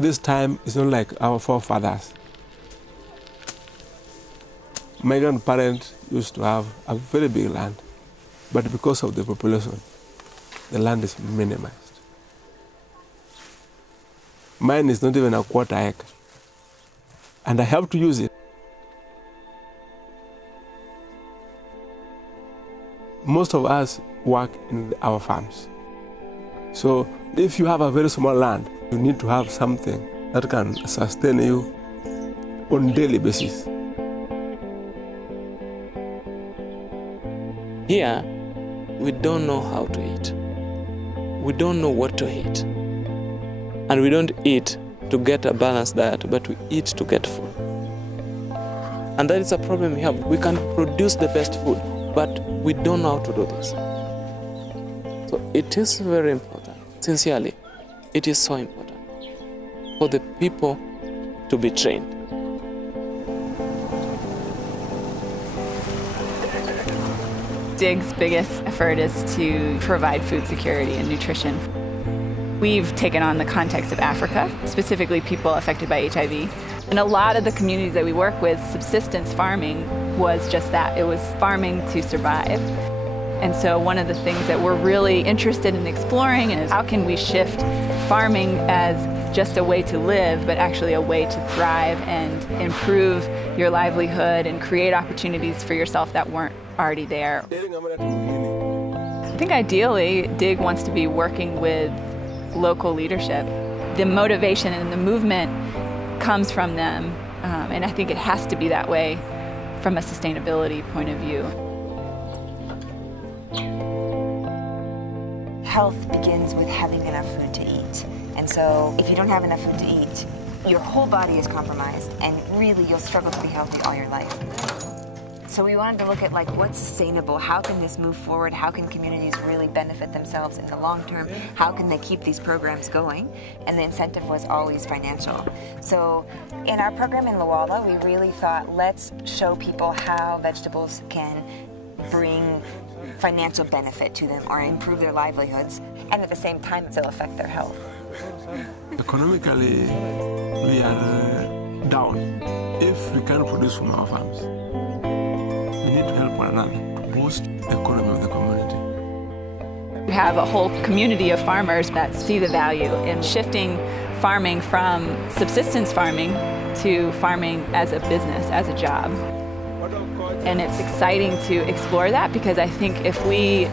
This time is not like our forefathers. My grandparents used to have a very big land, but because of the population, the land is minimized. Mine is not even a quarter acre, and I have to use it. Most of us work in our farms. So if you have a very small land, you need to have something that can sustain you on a daily basis. Here, we don't know how to eat. We don't know what to eat. And we don't eat to get a balanced diet, but we eat to get food. And that is a problem we have. We can produce the best food, but we don't know how to do this. So it is very important, sincerely, it is so important for the people to be trained. DIG's biggest effort is to provide food security and nutrition. We've taken on the context of Africa, specifically people affected by HIV. In a lot of the communities that we work with, subsistence farming was just that. It was farming to survive. And so one of the things that we're really interested in exploring is how can we shift farming as just a way to live, but actually a way to thrive and improve your livelihood and create opportunities for yourself that weren't already there. I think ideally, DIG wants to be working with local leadership. The motivation and the movement comes from them, and I think it has to be that way from a sustainability point of view. Health begins with having enough food to eat. And so if you don't have enough food to eat, your whole body is compromised, and really you'll struggle to be healthy all your life. So we wanted to look at what's sustainable, how can this move forward, how can communities really benefit themselves in the long term, how can they keep these programs going, and the incentive was always financial. So in our program in Luala, we really thought, let's show people how vegetables can bring financial benefit to them or improve their livelihoods, and at the same time still affect their health. Economically, we are down. If we can't produce from our farms, we need to help one another to boost the economy of the community. We have a whole community of farmers that see the value in shifting farming from subsistence farming to farming as a business, as a job. And it's exciting to explore that, because I think if we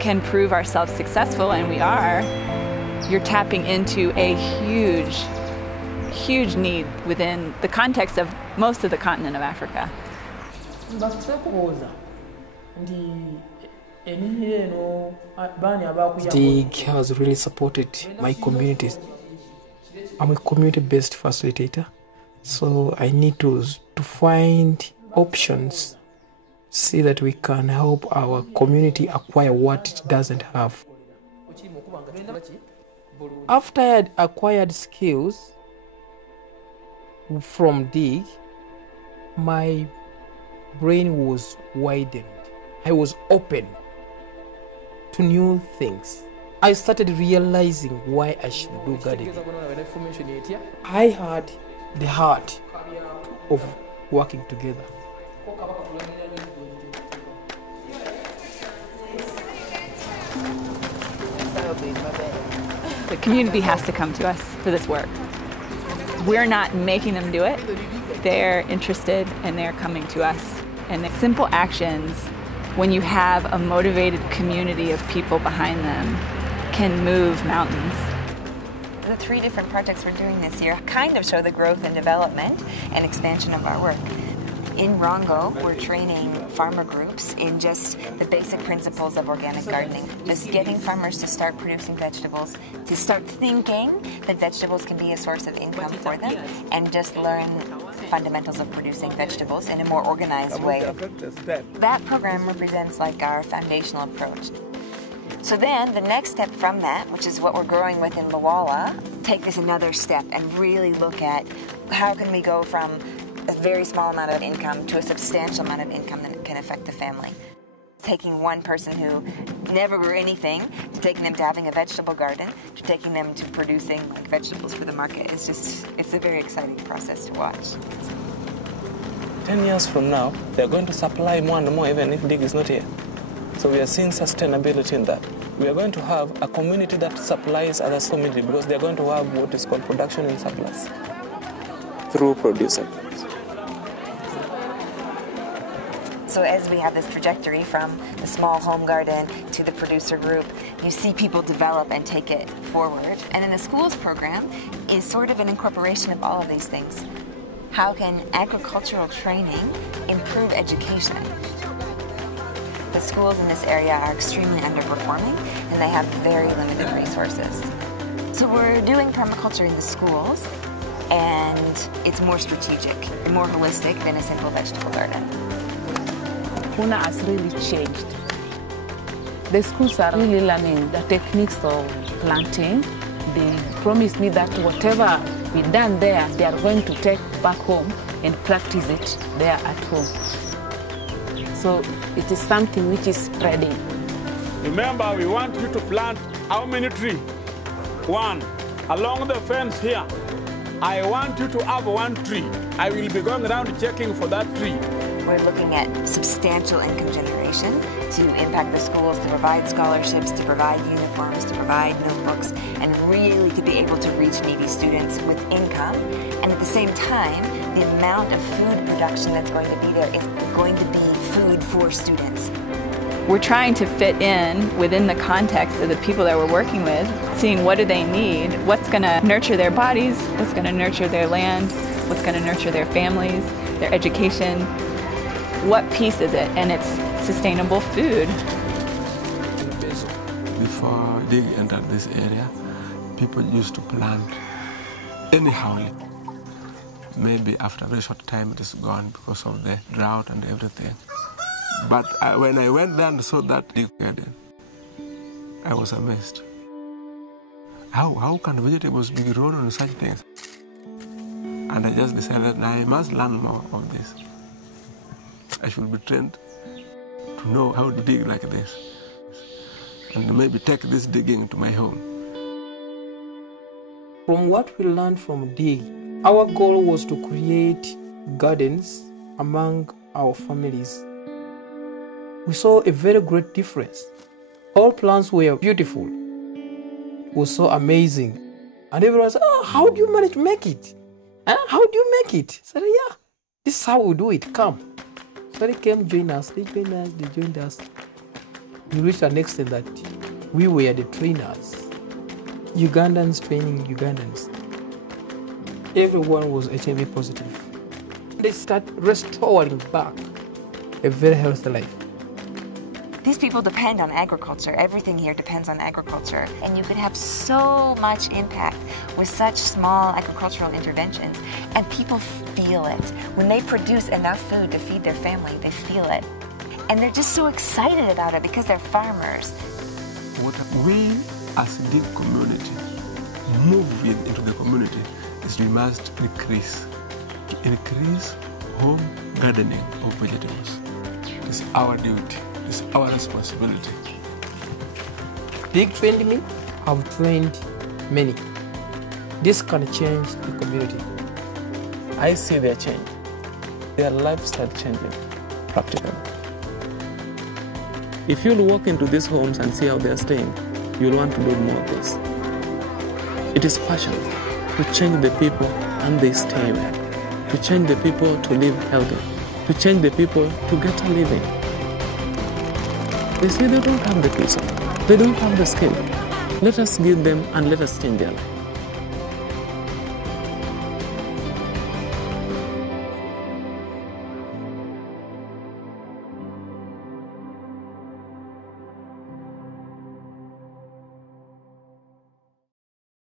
can prove ourselves successful, and we are, you're tapping into a huge, huge need within the context of most of the continent of Africa. DIG has really supported my communities. I'm a community-based facilitator, so I need to find options, see that we can help our community acquire what it doesn't have. After I had acquired skills from DIG, my brain was widened. I was open to new things. I started realizing why I should do gardening. I had the heart of working together. The community has to come to us for this work. We're not making them do it. They're interested and they're coming to us. And the simple actions, when you have a motivated community of people behind them, can move mountains. The 3 different projects we're doing this year kind of show the growth and development and expansion of our work. In Rongo, we're training farmer groups in just the basic principles of organic gardening. Just getting farmers to start producing vegetables, to start thinking that vegetables can be a source of income for them, and just learn fundamentals of producing vegetables in a more organized way. That program represents our foundational approach. So then the next step from that, which is what we're growing with in Luala, take this another step and really look at how can we go from a very small amount of income to a substantial amount of income that can affect the family. Taking one person who never grew anything to taking them to having a vegetable garden, to taking them to producing like vegetables for the market. It's a very exciting process to watch. 10 years from now, they're going to supply more and more even if DIG is not here. So we are seeing sustainability in that. We are going to have a community that supplies other communities because they're going to have what is called production in surplus through producer groups. So as we have this trajectory from the small home garden to the producer group, you see people develop and take it forward. And in the schools program is sort of an incorporation of all of these things. How can agricultural training improve education? The schools in this area are extremely underperforming and they have very limited resources. So we're doing permaculture in the schools, and it's more strategic, more holistic than a simple vegetable garden. Puna has really changed. The schools are really learning the techniques of planting. They promised me that whatever we done there, they are going to take back home and practice it there at home. So it is something which is spreading. Remember, we want you to plant how many trees? 1. Along the fence here, I want you to have 1 tree. I will be going around checking for that tree. We're looking at substantial income generation to impact the schools, to provide scholarships, to provide uniforms, to provide notebooks, and really to be able to reach needy students with income. And at the same time, the amount of food production that's going to be there is going to be food for students. We're trying to fit in within the context of the people that we're working with, seeing what do they need, what's going to nurture their bodies, what's going to nurture their land, what's going to nurture their families, their education. What piece is it? And it's sustainable food. Before DIG entered this area, people used to plant anyhow. Maybe after a very short time it is gone because of the drought and everything. But when I went there and saw that DIG garden, I was amazed. How can vegetables be grown on such things? And I just decided I must learn more of this. I should be trained to know how to dig like this and maybe take this digging to my home. From what we learned from DIG, our goal was to create gardens among our families. We saw a very great difference. All plants were beautiful. It was so amazing. And everyone said, "Oh, how do you manage to make it? How do you make it?" I said, "Yeah, this is how we do it. Come." So they came, join us, they joined us. We reached an extent that we were the trainers. Ugandans training Ugandans. Everyone was HIV positive. They start restoring back a very healthy life. These people depend on agriculture. Everything here depends on agriculture. And you could have so much impact with such small agricultural interventions. And people feel it. When they produce enough food to feed their family, they feel it. And they're just so excited about it because they're farmers. What we as a DIG community move into the community is we must increase home gardening of vegetables. It's our duty. It's our responsibility. DIG trained me, I've trained many. This can change the community. I see their change. Their lifestyle changing, practically. If you'll walk into these homes and see how they're staying, you'll want to do more of this. It is passion to change the people and they stay there. To change the people to live healthy. To change the people to get a living. They say they don't have the peace, they don't have the skill. Let us give them and let us change their life.